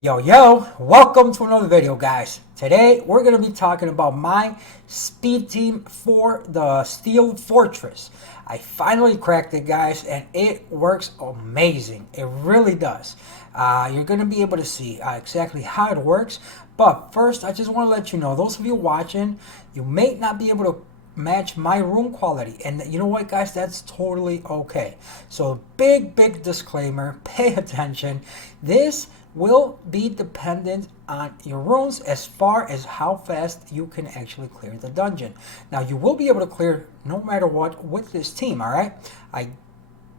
Yo, welcome to another video, guys. Today, we're going to be talking about my speed team for the Steel Fortress. I finally cracked it, guys, and it works amazing. It really does. You're going to be able to see exactly how it works. But first, I just want to let you know, those of you watching, you may not be able to match my rune quality, and you know what, guys, that's totally okay. So big disclaimer, pay attention. This will be dependent on your runes as far as how fast you can actually clear the dungeon. Now, you will be able to clear no matter what with this team, all right? I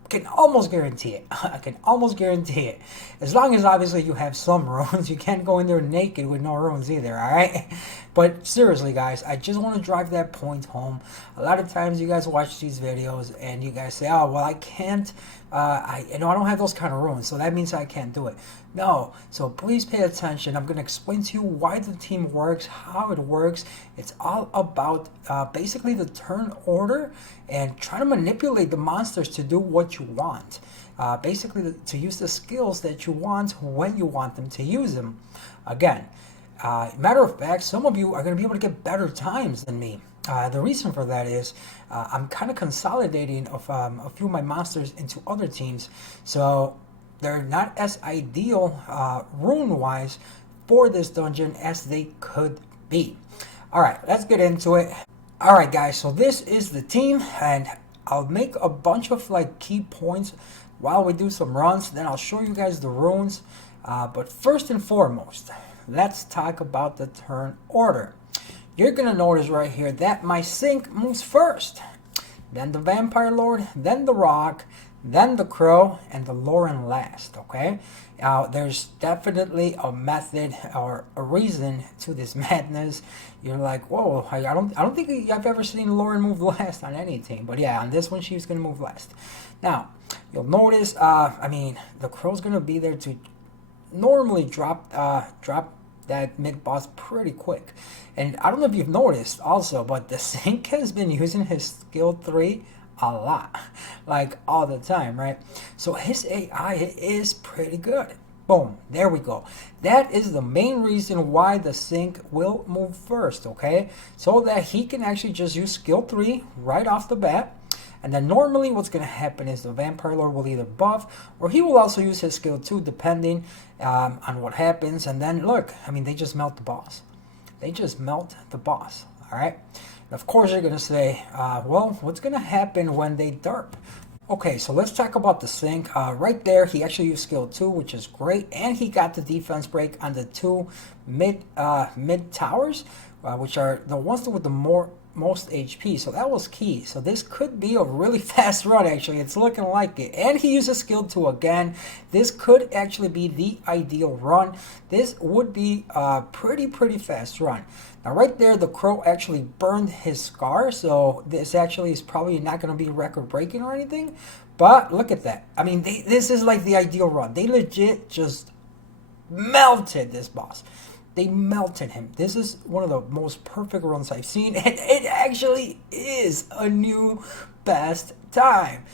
can almost guarantee it. I can almost guarantee it. As long as obviously you have some runes. You can't go in there naked with no runes either, alright? But seriously, guys, I just want to drive that point home. A lot of times you guys watch these videos and you guys say, oh, well, I can't, I don't have those kind of runes, so that means I can't do it. No, so please pay attention. I'm going to explain to you why the team works, how it works. It's all about basically the turn order and trying to manipulate the monsters to do what you want. Basically to use the skills that you want when you want them to use them. Again, matter of fact, some of you are going to be able to get better times than me. The reason for that is I'm kind of consolidating a few of my monsters into other teams, so they're not as ideal rune-wise for this dungeon as they could be. Alright, let's get into it. Alright, guys, so this is the team, and I'll make a bunch of key points while we do some runs, then I'll show you guys the runes. But first and foremost, let's talk about the turn order. You're going to notice right here that my Sink moves first, then the Vampire Lord, then the Rock, then the Crow, and the Lauren last, okay? Now, there's definitely a method or a reason to this madness. You're like, whoa, I don't think I've ever seen Lauren move last on any team. But yeah, on this one, she's going to move last. Now, you'll notice, the Crow's going to be there to normally drop that mid boss pretty quick. And I don't know if you've noticed also, but the Sink has been using his skill 3 a lot, like all the time, right? So his AI is pretty good. Boom, there we go. That is the main reason why the Sink will move first, okay? So that he can actually just use skill 3 right off the bat. And then normally what's going to happen is the Vampire Lord will either buff or he will also use his skill 2 depending on what happens. And then look, they just melt the boss. They just melt the boss, all right? Of course, you're going to say, well, what's going to happen when they derp? Okay, so let's talk about the Sink. Right there, he actually used skill 2, which is great. And he got the defense break on the 2 mid towers, which are the ones with the most HP. So that was key. So this could be a really fast run, actually. It's looking like it. And he uses skill 2 again. This could actually be the ideal run. This would be a pretty fast run. Now right there, the Crow actually burned his scar, so this actually is probably not going to be record breaking or anything, but look at that. This is like the ideal run. They legit just melted this boss. They melted him. This is one of the most perfect runs I've seen, and it actually is a new best time.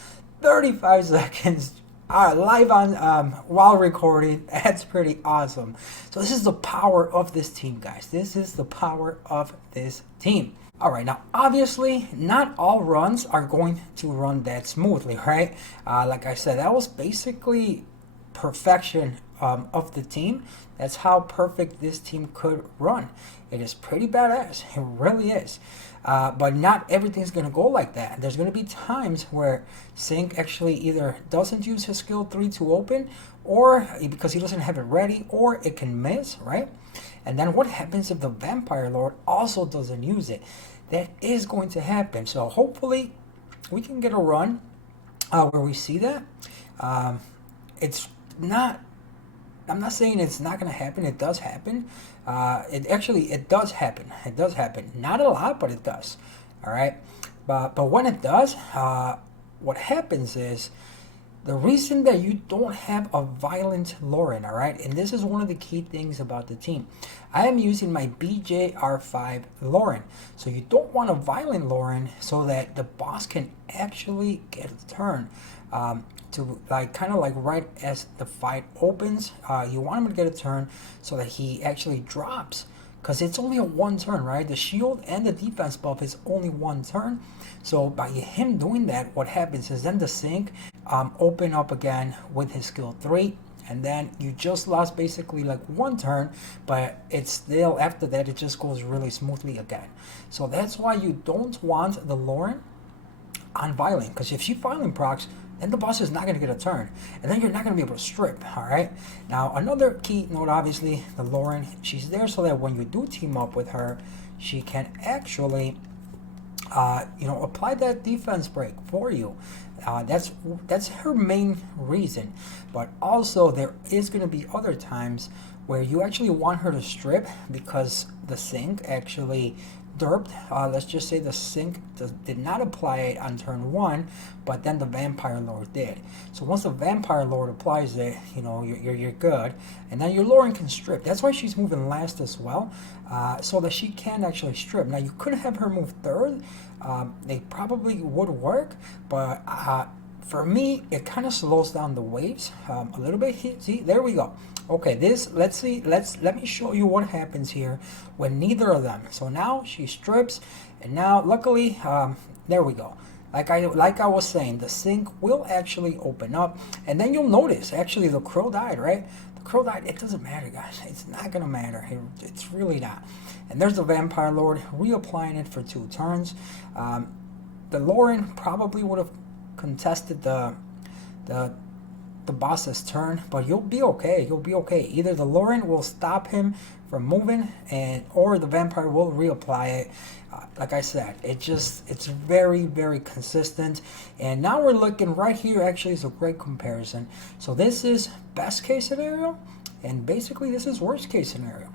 35 seconds. Live on while recording. That's pretty awesome. So this is the power of this team, guys. This is the power of this team. All right, now obviously not all runs are going to run that smoothly, right? Like I said, that was basically perfection of the team. That's how perfect this team could run. It is pretty badass. It really is. But not everything's going to go like that. There's going to be times where Sink actually either doesn't use his skill 3 to open, or because he doesn't have it ready, or it can miss, right? And then what happens if the Vampire Lord also doesn't use it? That is going to happen. So hopefully we can get a run where we see that. It's not... I'm not saying it's not going to happen. It does happen. It does happen. It does happen. Not a lot, but it does. All right. But when it does, what happens is the reason that you don't have a violent Lauren, all right, and this is one of the key things about the team. I am using my BJR5 Lauren. So you don't want a violent Lauren so that the boss can actually get a turn. to like kind of like right as the fight opens. You want him to get a turn so that he actually drops, because it's only a one turn, right? The shield and the defense buff is only one turn. So by him doing that, what happens is then the sync open up again with his skill 3, and then you just lost basically like one turn, but it's still, after that, it just goes really smoothly again. So that's why you don't want the Lauren on Violent, because if she Violent procs, then the boss is not going to get a turn, and then you're not going to be able to strip. All right. Now another key note, obviously, the Lauren, she's there so that when you do team up with her, she can actually, apply that defense break for you. That's her main reason. But also there is going to be other times where you actually want her to strip because the sync actually derped. Let's just say the sync did not apply it on turn 1, but then the Vampire Lord did. So once the Vampire Lord applies it, you're good, and then your Lauren can strip. That's why she's moving last as well, so that she can actually strip. Now you could have her move third. They probably would work, but for me, it kind of slows down the waves a little bit. See, there we go. Okay, let me show you what happens here when neither of them. So now she strips, and now luckily, there we go. Like I was saying, the sync will actually open up, and then you'll notice actually the crow died, right? The crow died. It doesn't matter, guys. It's not gonna matter. It's really not. And there's the Vampire Lord reapplying it for 2 turns. The Lauren probably would have contested the boss's turn, but you'll be okay. You'll be okay. Either the Lauren will stop him from moving, or the Vampire will reapply it. Like I said, it's very, very consistent. And now we're looking right here. Actually, is a great comparison. So this is best case scenario, and basically this is worst case scenario.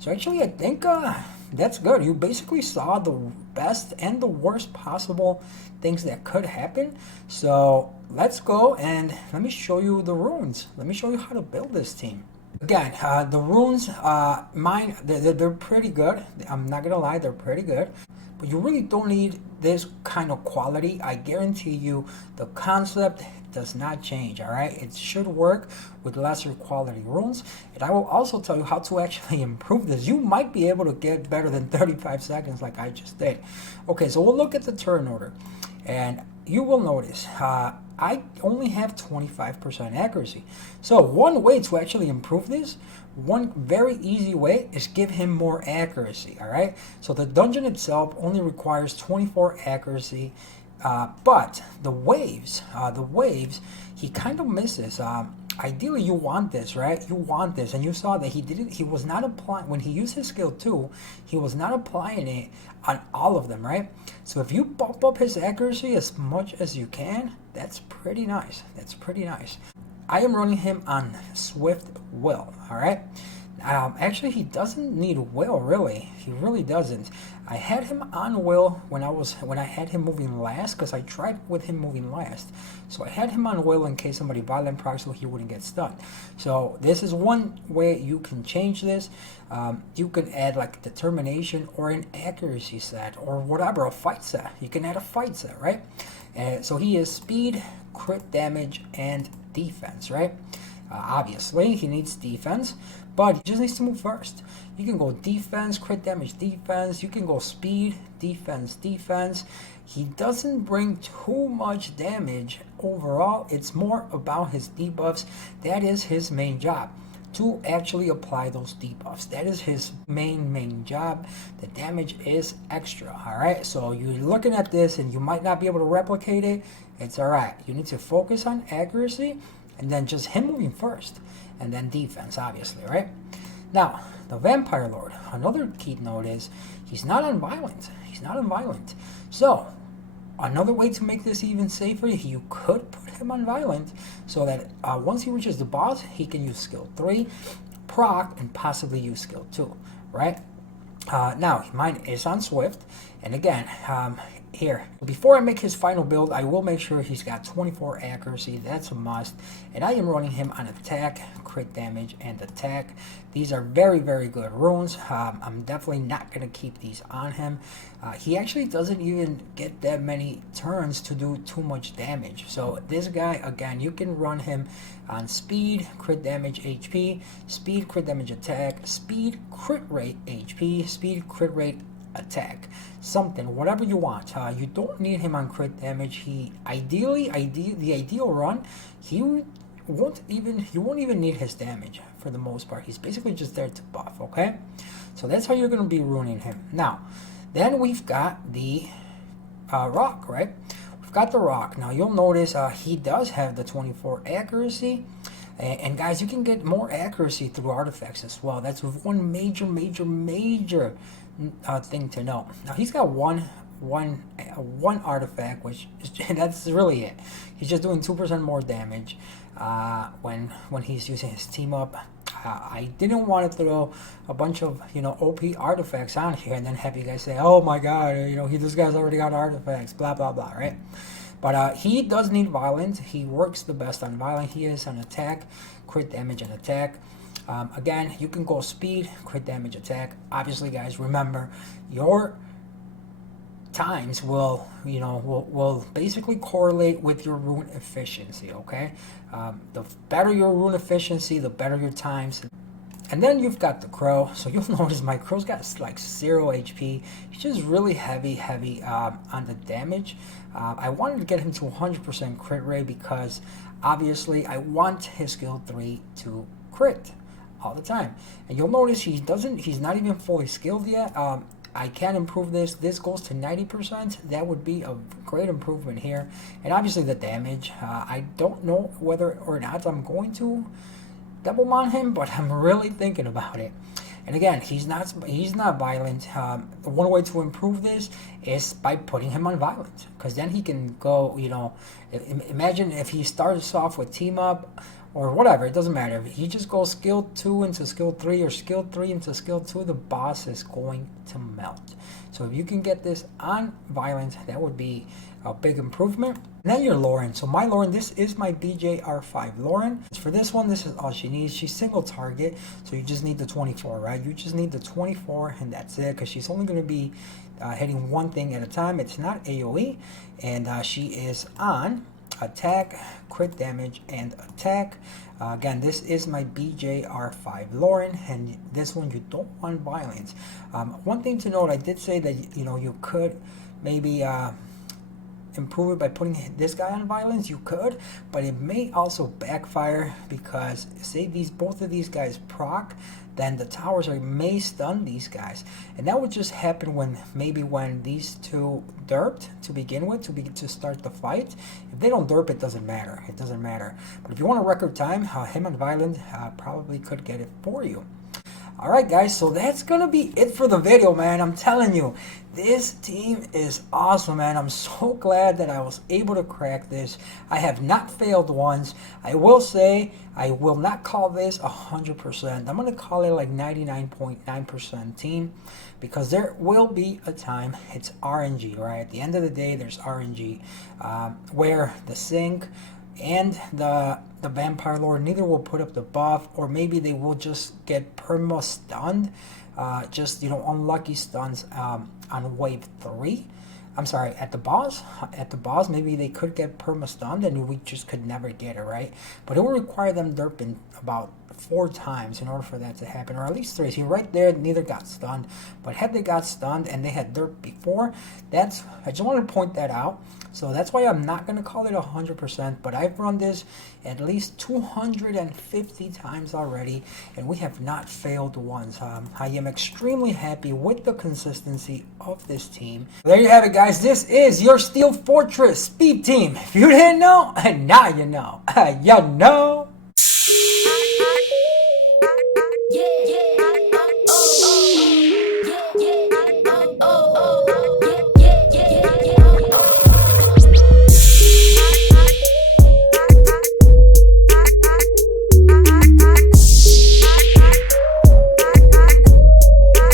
So actually, I think that's good. You basically saw the best and the worst possible things that could happen. So let's go and let me show you the runes. Let me show you how to build this team. Again, the runes, mine, they're pretty good. I'm not gonna lie, they're pretty good. But you really don't need this kind of quality. I guarantee you the concept does not change, all right? It should work with lesser quality runes. And I will also tell you how to actually improve this. You might be able to get better than 35 seconds like I just did. Okay, so we'll look at the turn order. And you will notice I only have 25% accuracy. So one way to actually improve this, one very easy way, is give him more accuracy, all right? So the dungeon itself only requires 24 accuracy, but the waves, he kind of misses. Ideally, you want this, right? You want this, and you saw that he was not applying, when he used his skill 2, he was not applying it on all of them, right? So if you bump up his accuracy as much as you can, that's pretty nice. That's pretty nice. I am running him on Swift Will, all right? Actually, he doesn't need Will, really. He really doesn't. I had him on Will when I had him moving last, because I tried with him moving last. So I had him on Will in case somebody violent procs so he wouldn't get stunned. So this is one way you can change this. You can add like determination or an accuracy set or whatever, a fight set. You can add a fight set, right? So he is speed, crit damage, and defense, right? Obviously, he needs defense, but he just needs to move first. You can go defense, crit damage, defense. You can go speed, defense, defense. He doesn't bring too much damage overall. It's more about his debuffs. That is his main job, to actually apply those debuffs. That is his main job. The damage is extra, all right? So you're looking at this and you might not be able to replicate it. It's all right. You need to focus on accuracy, and then just him moving first, and then defense, obviously, right? Now, the Vampire Lord, another key note is he's not on violent. He's not on violent. So, another way to make this even safer, you could put him on violent so that once he reaches the boss, he can use skill 3, proc, and possibly use skill 2, right? Now, mine is on Swift, and again, here. Before I make his final build, I will make sure he's got 24 accuracy. That's a must. And I am running him on attack, crit damage, and attack. These are very, very good runes. I'm definitely not going to keep these on him. He actually doesn't even get that many turns to do too much damage. So this guy, again, you can run him on speed, crit damage, HP, speed, crit damage, attack, speed, crit rate, HP, speed, crit rate, attack, something, whatever you want. You don't need him on crit damage. He the ideal run, you won't even need his damage for the most part. He's basically just there to buff. Okay, so that's how you're going to be ruining him. Now, then we've got the rock, right? We've got the rock. Now you'll notice he does have the 24 accuracy. And guys, you can get more accuracy through artifacts as well. That's one major thing to know. Now he's got one artifact, which is, that's really it. He's just doing 2% more damage when he's using his team up. I didn't want to throw a bunch of OP artifacts on here and then have you guys say, oh my god, this guy's already got artifacts, blah blah blah, right? But he does need violent. He works the best on violent. He is on attack, crit damage, and attack. Again, you can go speed, crit damage, attack. Obviously, guys, remember your times will basically correlate with your rune efficiency. Okay, the better your rune efficiency, the better your times. And then you've got the crow. So you'll notice my crow's got like 0 HP. He's just really heavy on the damage. I wanted to get him to 100% crit rate because obviously I want his skill 3 to crit all the time. And you'll notice he's not even fully skilled yet. I can improve this. This goes to 90%. That would be a great improvement here. And obviously the damage. I don't know whether or not I'm going to double mount him, but I'm really thinking about it. And again, he's not violent. One way to improve this is by putting him on violent, because then he can go, imagine if he starts off with team up or whatever, it doesn't matter. If he just goes skill 2 into skill 3 or skill 3 into skill 2, the boss is going to melt. So if you can get this on violent, that would be a big improvement. And then your Lauren. So my Lauren, this is my BJR5 Lauren. For this one, this is all she needs. She's single target, so you just need the 24, right? You just need the 24, and that's it, because she's only going to be hitting one thing at a time. It's not AoE, and she is on attack, crit damage, and attack. Again, this is my BJR5 Lauren, and this one you don't want violence. One thing to note, I did say that you could maybe improve it by putting this guy on violence. You could, but it may also backfire, because say both of these guys proc, then the towers may stun these guys, and that would just happen when these two derped to begin with, to start the fight. If they don't derp, it doesn't matter. But if you want a record time, him on violent probably could get it for you. Alright guys, so that's gonna be it for the video, man. I'm telling you, this team is awesome, man. I'm so glad that I was able to crack this. I have not failed once. I will say, I will not call this 100%. I'm gonna call it like 99.9% team, because there will be a time, it's RNG, right? At the end of the day, there's RNG, where the sync and the Vampire Lord neither will put up the buff, or maybe they will just get perma stunned, just unlucky stuns on wave 3. I'm sorry, at the boss maybe they could get perma stunned and we just could never get it, right? But it will require them derping about 4 times in order for that to happen, or at least 3. See, right there, neither got stunned. But had they got stunned and they had derp before, I just wanted to point that out. So that's why I'm not going to call it 100%, but I've run this at least 250 times already, and we have not failed once. I am extremely happy with the consistency of this team. There you have it, guys. This is your Steel Fortress Speed Team. If you didn't know, now you know. You know.